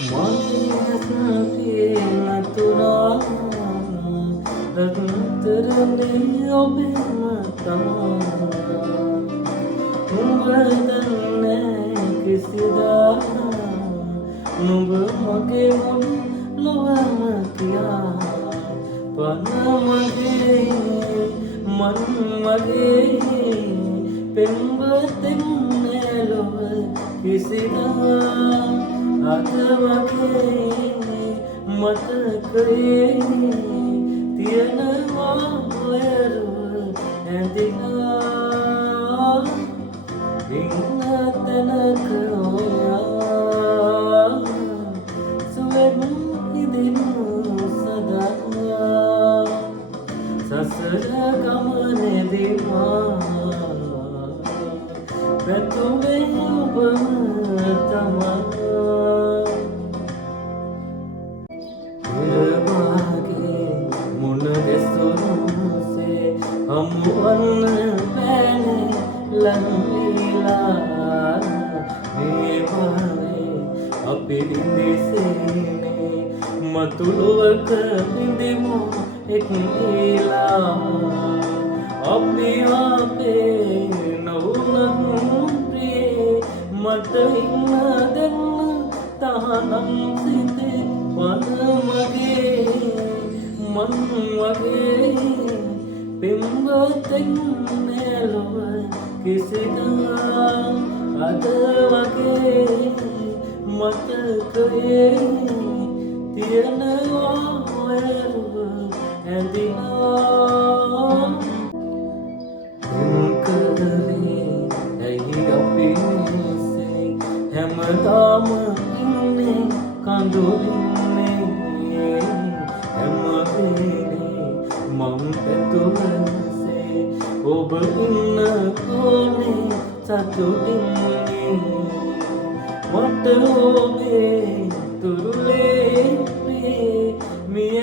මගේ නතුරා රත්තරනේ ඔබම තමා නුඹ දන්නේ කිසිදා නුඹ මගේ මුළු ලොවම කියා පන මගේ මන් මගේ පෙම්වතෙන් ලොව කිසිදා අද වගේ මතකයේ තියෙනවා ඔයරුව ඇඳිනා ඉන්න තැනක ඔයා සුවෙන් ඉදිනු සදා සසර ගමනේදී මා පැතුමේ ඔබම තමා හමුවන්න බෑනේ ලංවීලා මේ පානේ අපි විඳිසේනේ මතුලොවක විඳිමු එක්ලීලා අපි අපේ නොවුනත් ප්‍රියේ මට ඉන්න දෙන්න තහනම් සිතේ වන මගේ මන් වගේ පෙම්වතෙන් ලොව කිසිදා අද වගේ මතකයේ තියෙනවා ඔයරුව ඇඳිනා කදරේ ඇයි අපි මිසේ හැමදාම ඉන්නේ කඳුලින්නේ හැම වෙලේ මං පැතුමසේ ඔබ ඉන්න ඕනේ සතුටින්නේ මට ඔබේ තුරුලේ ප්‍රියේ මිය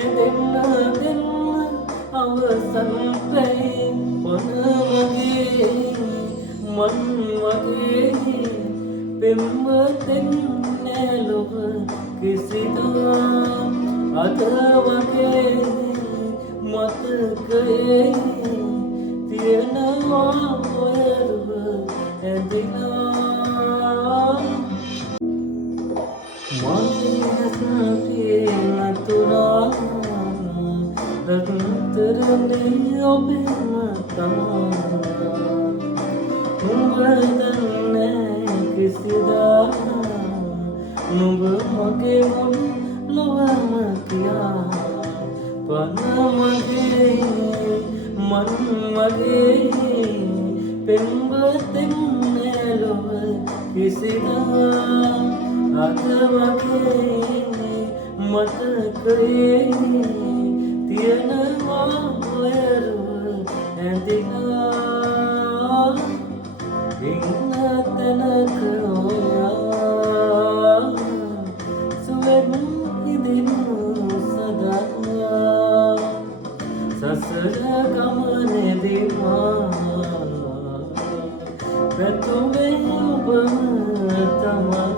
දෙන්න අවසන් පැයි පන වගේ මන් වගේ පෙම්වතෙන් ලොව කිසිදා අද වගේ මතකයේ තියෙනවා ඔයරුව ඇඳිනා මගේ නතුරා රත්තරනේ ඔබම තමා නුඹ දන්නේ කිසිදා නුඹ මගේ මුළු ලොවම කියා පන මගේ මන් මගේ පෙම්වතෙන් ලොව කිසිදා අද වගේ මතකයේ තියෙනවා ඔයරුව ඇඳිනා ඉන්න තැනක ඔයා සුවෙන් ඉදිනු සදා සසර ගමනේදී මා පැතුමේ ඔබම තමා